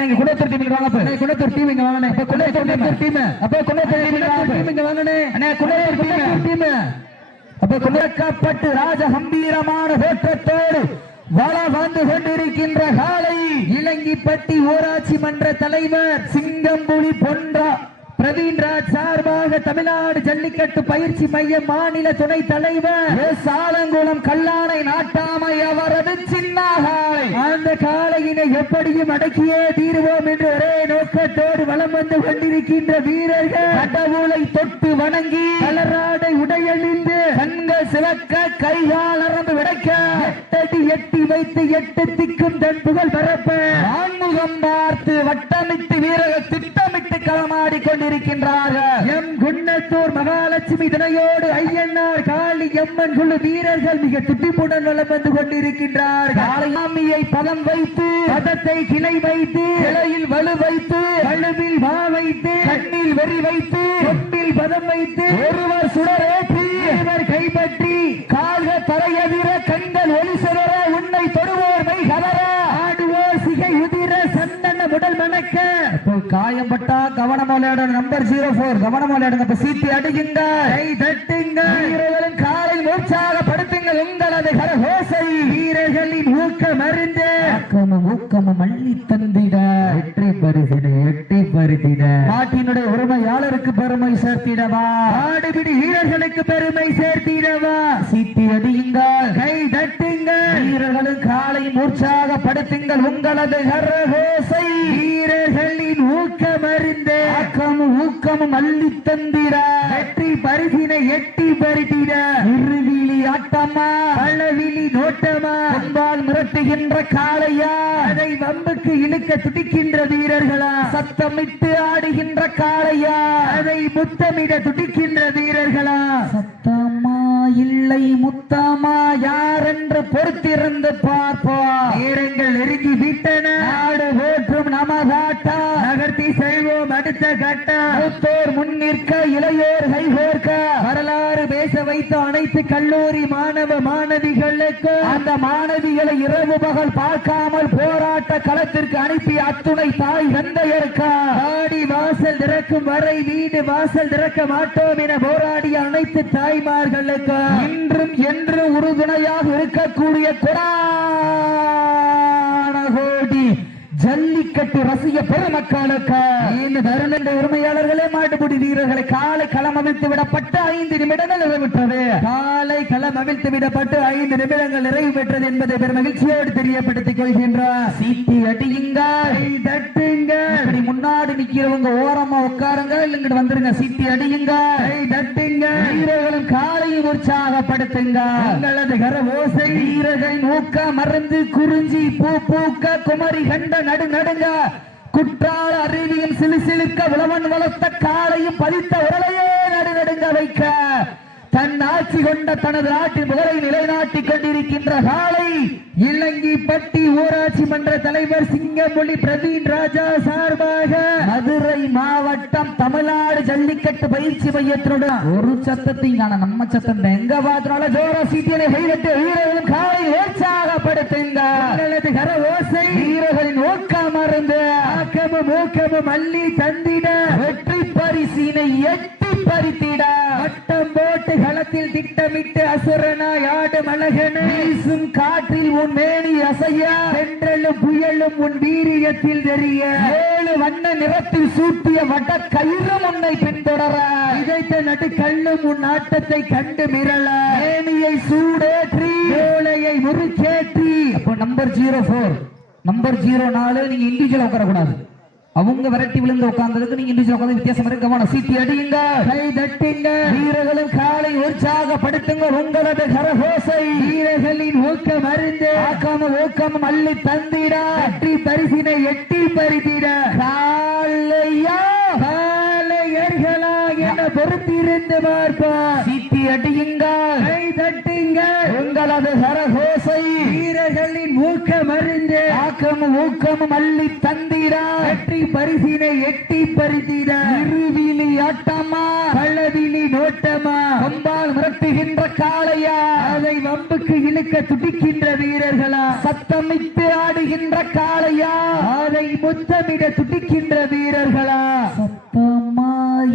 நீங்க குணத்தூர் டீம் வாங்க அப்ப குணத்தூர் டீம் இங்க வாங்கனே அப்ப குணத்தூர் டீம் அப்ப குணத்தூர் டீம் இங்க வாங்கனே அண்ணே குணத்தூர் டீம் அப்ப குணக்கப்பட்டு ராஜ கம்பீரமான தோற்றத்தோடு வள வந்து கொண்டிருக்கின்ற காலை இலங்கிப்பட்டி ஊராட்சி மன்ற தலைவர் சிங்கம்புலி பொன்றா பிரவீன்ராஜ் சார்பாக தமிழ்நாடு ஜல்லிக்கட்டு பயிற்சி மைய மாநில துணை தலைவர் சாலங்குளம் கல்லானை நாட்டாமை அவரது சின்ன காலை அந்த காலையினை எப்படியும் அடக்கியே தீர்வோம் என்று ஒரே நோக்கத்தோடு வலம் வந்து கொண்டிருக்கின்ற வீரர்கள் கடவுளை தொட்டு வணங்கி கலராடை உடையணிந்து கண்கள் சிவக்க கைகால் அறந்து விடைக்க எட்டடி எட்டி வைத்து எட்டு திக்கும் தன் புகழ் பரப்ப ஆன்முகம் பார்த்து வட்டமிட்டு வீரர்கள் திட்டமிட்டு களமாடி கொண்டிருக்கின்றார்கள் எம் குன்னத்தூர் மகாலட்சுமி தினையோடு ஐயன்னார் காளி எம்மன் குழு வீரர்கள் மிக துடிப்புடன் வலம் வந்து கொண்டிருக்கின்றார்கள் காளையாமியை பதம் வைத்து பதத்தை கிளை வைத்து கிளையில் வலு வைத்து வலுவில் வா வைத்து கண்ணில் வெறி வைத்து கொட்டில் பதம் வைத்து ஒருவர் சுடரேற்றி ஒருவர் கைப்பற்றி கால்கள் தரையதிர கண்கள் ஒளி சுடர உன்னை தொடுவோர் மை கவர ஆடுவோர் சிகை உதிர சந்தன உடல் மணக்க காயம் பட்டா கவனம் விளையாட நம்பர் 04 கவனம் விளையாடுங்க சீட்டி அடிக்கின்ற கை தட்டுங்க வீரர்களின் காலை உற்சாகப்படுத்துங்கள் உங்களது கரகோசை வீரர்களின் ஊக்கம் அறிந்து ஊக்கமும் அள்ளி தந்திட வெற்றி பரிசினை எட்டி பரிசிட நாட்டினுடைய உரிமையாளருக்கு பெருமை சேர்த்திடவா ஆடுபிடி வீரர்களுக்கு பெருமை சேர்த்திடவா சீட்டி அடியுங்கள் கை தட்டுங்கள் வீரர்களின் காலையும் உற்சாகப்படுத்துங்கள் உங்களது கரகோசை வீரர்களின் ஊக்கம் அறிந்து ஊக்கமும் அள்ளி தந்திட வெற்றி பரிசினை எட்டி பரிசிட இருவிழி ஆட்டமா பழவிழி நோட்டமா அன்பால் மிரட்டுகின்ற காளையா அதை வம்புக்கு இழுக்க துடிக்கின்ற வீரர்களா சத்தமிட்டு ஆடுகின்ற காளையா அதை முத்தமிட துடிக்கின்ற வீரர்களா சத்தமா இல்லை முத்தமா யார் என்று பொறுத்திருந்து பார்ப்போம் நேரங்கள் நெருங்கி விட்டன நாடு போற்றும் நமதாட்டா நகர்த்தி செல்வோம் அடுத்த கட்ட மூத்தோர் முன்னிற்க இளையோர் கைகோர்க்க வரலாறு பேச வைத்த அனைத்து கல்லூரி மாணவ மாணவிகளுக்கு அந்த மாணவிகளை இரவு பகல் பார்க்காமல் போராட்ட களத்திற்கு அனுப்பி அத்துணை தாய் தந்தையர்க்க ஆடி வாசல் திறக்கும் வரை வீடு வாசல் திறக்க மாட்டோம் என போராடிய அனைத்து தாய்மார்களுக்கு இன்றும் என்றும் உறுதுணையாக இருக்கக்கூடிய கோடி ஜல்லிக்கட்டு ரசிக பெருமக்களுக்கு இந்த தருண உரிமையாளர்களே மாட்டுப்பிடி வீரர்களை காலை களம் அவிழ்த்து விடப்பட்டு 5 நிமிடங்கள் நிறைவுற்றது காலை களம் அவிழ்த்து விடப்பட்டு 5 நிமிடங்கள் நிறைவு பெற்றது என்பதை பெரும் மகிழ்ச்சியோடு தெரியப்படுத்திக் கொள்கின்றார் சீட்டி அடியுங்க தட்டுங்க இப்படி முன்னாடி நிக்கிறவங்க ஓரமா உட்காருங்க இல்லைங்க வந்துருங்க சீட்டி அடியுங்க தட்டுங்க வீரர்களும் காலையும் உற்சாகப்படுத்துங்க உங்களது கர ஓசை வீரர்களின் ஊக்க மருந்து குறிஞ்சி பூ பூக்க குமரி கண்ட நடுங்க குற்றால அருவியும் சிலுசிலுக்க உழவன் வளர்த்த காலையும் பதித்த உரலையே நடுங்க வைக்க தன் ஆட்சி கொண்ட தனது நாட்டின் புகழை நிலைநாட்டிக் கொண்டிருக்கின்ற காலை இலங்கிப்பட்டி ஊராட்சி மன்ற தலைவர் சிங்கமொழி பிரவீன் ராஜா சார்பாக மதுரை மாவட்டம் தமிழ்நாடு ஜல்லிக்கட்டு பயிற்சி மையத்தினுடன் ஒரு சத்தத்தையும் காண நம்ம சத்தம் எங்க பார்த்தாலும் ஜோரா சீட்டியை கைவிட்டு வீரர்களும் காலை உற்சாகப்படுத்துங்க கர ஓசை வீரர்களின் ஊக்கம் மருந்து ஆக்கமும் ஊக்கமும் அள்ளி தந்திட வெற்றி பரிசினை எட்டி பறித்திட வட்டம் போட்டு களத்தில் திட்டமிட்டு அசுரனாய் ஆடும் அழகன வீசும் காற்றில் உன் மேனி அசைய தென்றலும் புயலும் உன் வீரியத்தில் தெரிய 7 வண்ண நிறத்தில் சூட்டிய வட கயிறும் உன்னை பின்தொடர இதைத்த நடு கல்லும் உன் ஆட்டத்தை கண்டு மிரள மேனியை சூடேற்றி ஓலையை முறுக்கேற்றி அப்போ நம்பர் 04 நம்பர் 04 நீங்க இண்டிவிஜுவல் உட்காரக்கூடாது அவங்க விரட்டி விழுந்து உட்கார்ந்ததுக்கு நீங்க இண்டிவிஜுவல் உட்கார்ந்து வித்தியாசம் இருக்கமான சீட்டி அடியுங்க கை தட்டுங்க வீரர்களும் காலை உற்சாகப்படுத்துங்க உங்களது கரகோசை வீரர்களின் ஊக்கம் அறிந்து ஊக்கமும் அள்ளி தந்திட வெற்றி பரிசினை எட்டி பறித்திட காலையா காலையர்களா என பொறுத்திருந்து பார்ப்பார். சீட்டி அடியுங்கள், கை தட்டுங்கள், உங்களது கரகோசை வீரர்களின் ஊக்கம் அறிந்து ஆக்கமும் ஊக்கமும் அள்ளி தந்திரா வெற்றி பரிசினை எட்டி பறித்திட இருவிழி ஆட்டமா பள்ளவிழி நோட்டமா கொம்பால் மிரட்டுகின்ற காளையா அதை வம்புக்கு இழுக்க துடிக்கின்ற வீரர்களா சத்தமிட்டு ஆடுகின்ற காளையா அதை முத்தமிட துடிக்கின்ற வீரர்களா சத்தமா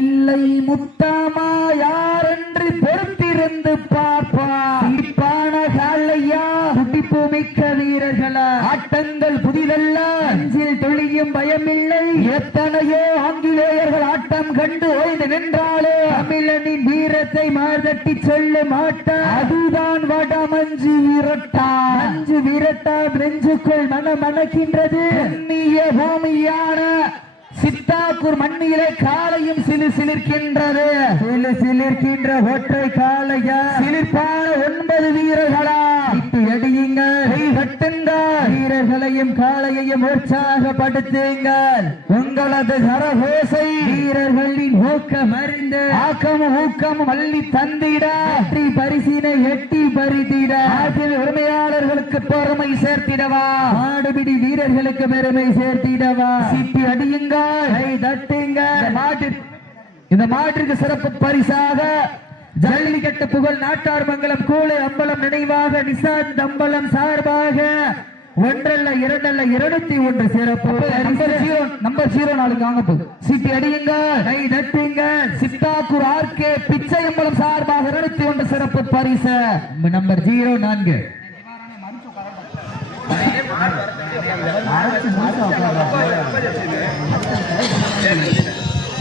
இல்லை முத்தாமா யாரென்று பொறுத்திருந்து பார்ப்பார். இப்பான காளையா துடிப்பு மிக்க வீரர்களா ஆட்டங்கள் புதிதல்ல அஞ்சில் தொழியும் பயமில்லை. எத்தனையோ ஆங்கிலேயர்கள் ஆட்டம் கண்டு ஓய்ந்து நின்றாலே தமிழனின் வீரத்தை மார்தட்டி சொல்ல மாட்டார். அதுதான் வடமஞ்சு விரட்டா. மஞ்சு விரட்டா நெஞ்சுக்குள் மனமணக்கின்றது. பூமியான சித்தாக்கூர் மண்ணிலே காலையும் சிலிர்க்கின்றது. சிலிர்க்கின்ற ஒற்றை காலையா சிலிர்ப்பான 9 வீரர்களா அடியுங்கள், கை கட்டுங்கள், வீரர்களையும் காளையையும் உற்சாகப்படுத்துங்கள். உங்களது கரகோசை வீரர்களின் ஊக்கம் அறிந்து ஆக்கமும் ஊக்கமும் அள்ளி தந்திட வெற்றி பரிசினை எட்டி பறித்திட ஆற்றில் உரிமையாளர்களுக்கு பெருமை சேர்த்திடவா மாடுபிடி வீரர்களுக்கு பெருமை சேர்த்திடவா. சீட்டி அடியுங்கள், கை தட்டுங்கள். இந்த மாட்டிற்கு சிறப்பு பரிசாக ஜல்லிக்கட்டு புகழ் நாட்டார் மங்கலம் கூலை அம்பலம் நினைவாக நிசாந்த் அம்பலம் சார்பாக 1 அல்ல 2 அல்ல 201 சிறப்பு நம்பர் 04 வாங்க போகுது. சீட்டி அடியுங்கள், கை தட்டுங்கள். சித்தாக்கூர் ஆர்கே பிச்சை அம்பலம் சார்பாக 201 சிறப்பு பரிசு நம்பர் 04.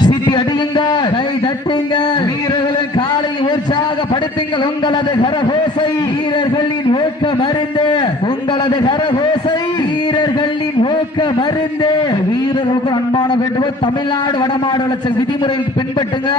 சீட்டி அடியுங்கள், கை தட்டுங்கள், வீரர்களின் காலை உற்சாகப்படுத்துங்கள். உங்களது கரகோசை வீரர்களின் ஊக்கம் அறிந்து உங்களது கரகோசை வீரர்களின் ஊக்கம் அறிந்து வீரர்களுக்கு அன்பான வேண்டுகோள். தமிழ்நாடு வடமாடு வளர்ச்சி விதிமுறைகளுக்கு பின்பற்றுங்க.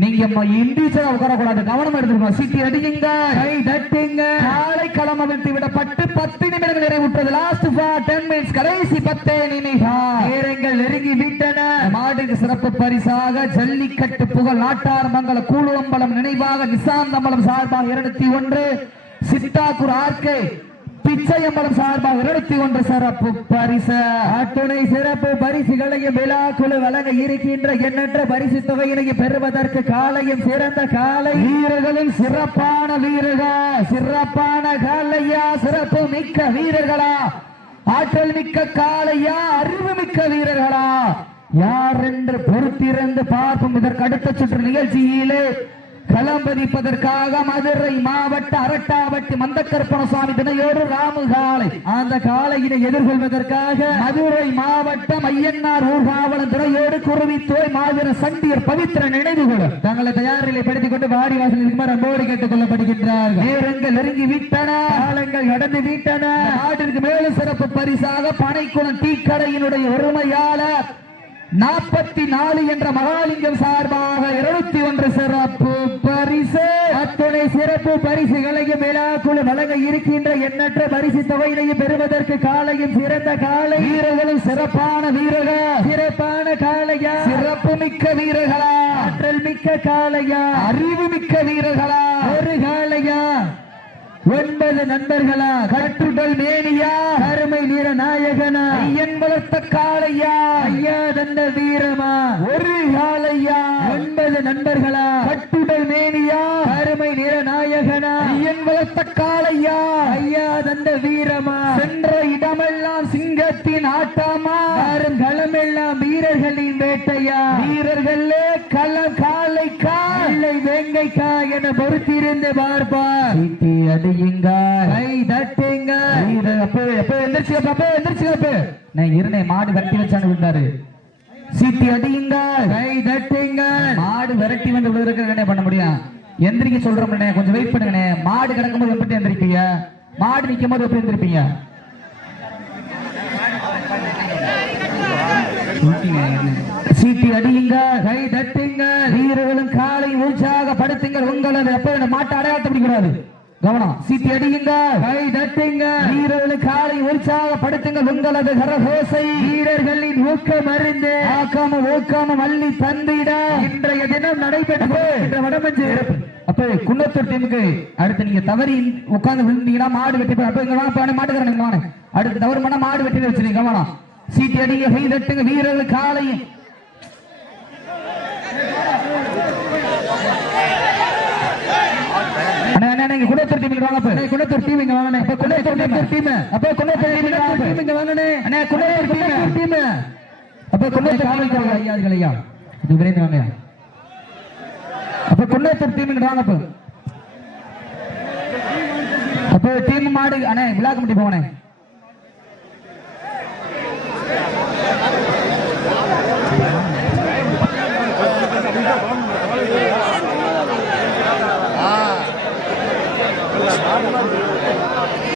நீங்க இண்டிவிஜுவலா உட்காரக்கூடாது, கவனம் எடுத்துக்கணும். சீட்டி அடியுங்க, கை தட்டுங்க. காலை களம் அமைத்து விடப்பட்டு 10 நிமிடங்கள் நிறைவுற்றது. லாஸ்ட் 10 மினிட்ஸ், கடைசி 10 நிமிடம் நேரங்கள் நெருங்கி விட்டன. மாடுக்கு சிறப்பு பரிசாக ஜல்லிக்கட்டு புகழ் நாட்டார் மங்கல கூழுவம்பலம் நினைவாக நிசாந்த் அம்பலம் சார்பாக 201, சித்தாக்கூர் ஆர்கே பிச்சையம்பலம் சார்பாக 201 சிறப்பு பரிசு. அத்துணை சிறப்பு பரிசுகளையும் விழாக்குழு வழங்க இருக்கின்ற எண்ணற்ற பரிசு தொகையினையும் பெறுவதற்கு காலையும் சிறந்த காலை வீரர்களும் சிறப்பான வீரர்கள் சிறப்பான காலையா சிறப்பு மிக்க வீரர்களா ஆற்றல் மிக்க காலையா அறிவு மிக்க வீரர்களா யார் என்று பொறுத்திருந்து பார்ப்போம். இதற்கு அடுத்த சுற்று நிகழ்ச்சியிலே களம்பதிப்பதற்காக மதுரை மாவட்ட அரட்டாவட்டி மந்தக்கருப்பணசாமி தினையோடு ராமு காலை அந்த காலையினை எதிர்கொள்வதற்காக மதுரை மாவட்டம் ஐயன்னார் ஊர்காவலன் தினையோடு குருவித்தோய் மாவீர சண்டியர் பவித்திர நினைவுகளும் தங்களை தயாரிலை படுத்திக் கொண்டு வாடி வாசல் இருக்குமாறு அன்போடு கேட்டுக் கொள்ளப்படுகின்றார்கள். நேரங்கள் நெருங்கி விட்டன, காலங்கள் கடந்து விட்டன. நாட்டிற்கு மேலும் சிறப்பு பரிசாக பனைக்குளம் டீக்கடையினுடைய உரிமையாளர் 44 என்ற மகாலிங்கம் சார்பாக 201 சிறப்பு பரிசு. அத்துணை சிறப்பு பரிசுகளையும் விழாக்குழு வழங்க இருக்கின்ற எண்ணற்ற பரிசு தொகையினையும் பெறுவதற்கு காலையும் சிறந்த காலை வீரர்களும் சிறப்பான வீரர்கள் சிறப்பான காலையா சிறப்பு மிக்க வீரர்களா ஆற்றல் மிக்க காலையா அறிவு மிக்க வீரர்களா ஒரு காலையா 9 நண்பர்களா கட்டுடல் மேனியா அருமை வீர நாயகனா ஐயன் வளர்த்த காளையா ஐயா தந்த வீரமா ஒரு காளையா 9 நண்பர்களா கட்டுடல் மேனியா அருமை வீர நாயகனா ஐயன் வளர்த்த காளையா ஐயா தந்த வீரமா சென்ற இடமெல்லாம் சிங்கத்தின் ஆட்டமா யாரும் களமெல்லாம் வீரர்களின் வேட்டையா வீரர்களே களம் காளை காலை வேங்கைக்கா என பொறுத்திருந்து பார்ப்பார். மாடு விரட்டி வச்சான்னு விட்டாரு. சீட்டி அடியுங்க, கை தட்டுங்க. மாடு விரட்டி வந்து விழுறதுக்கு பண்ண முடியும். எந்திரிக்க சொல்றோம், கொஞ்சம் வெயிட் பண்ணுங்க. மாடு கிடக்கும் போது எப்படி எந்திரிப்பீங்க? மாடு நிற்கும் போது எப்படி எந்திரிப்பீங்க? சீட்டி அடியுங்க, கை தட்டுங்க. வீரர்களும் காலை உற்சாகப்படுத்துங்கள். உங்களது எப்ப மாட்டை அடையாளத்தை பிடிக்கூடாது. கவனம் சீட்டி அடியுங்க கை தட்டுங்க வீரர்களுக்கு காலை உற்சாகப்படுத்துங்க உங்களது கரகோசை வீரர்களின் ஊக்கம் அறிந்து ஊக்காம வள்ளி தந்திட இன்றைய தினம் நடைபெற்று வடமஞ்சு அப்ப குன்னத்தூர் டீமுக்கு அடுத்து நீங்க தவறி உட்கார்ந்து விழுந்தீங்கன்னா மாடு வெட்டி அப்ப இங்க வாங்க மாட்டுக்கிறேன் வாங்க அடுத்து தவறு பண்ண மாடு வெட்டி வச்சிருக்கீங்க கவனம் சீட்டி அடிங்க கை தட்டுங்க வீரர்களுக்கு காலை குணத்தூர் டீம் வாங்க குணத்தூர் டீம் இங்க வாங்க அப்ப குணத்தூர் டீம் அப்ப குணத்தூர் டீம் இங்க வாங்க அண்ணே குணத்தூர் டீம் அப்ப குணத்தூர் காவல்துறை ஐயார்கள் ஐயா இது விரைந்து வாங்க அப்ப குணத்தூர் டீம் இங்க வாங்க அப்ப டீம் மாடு அண்ணே விழா கமிட்டி போனே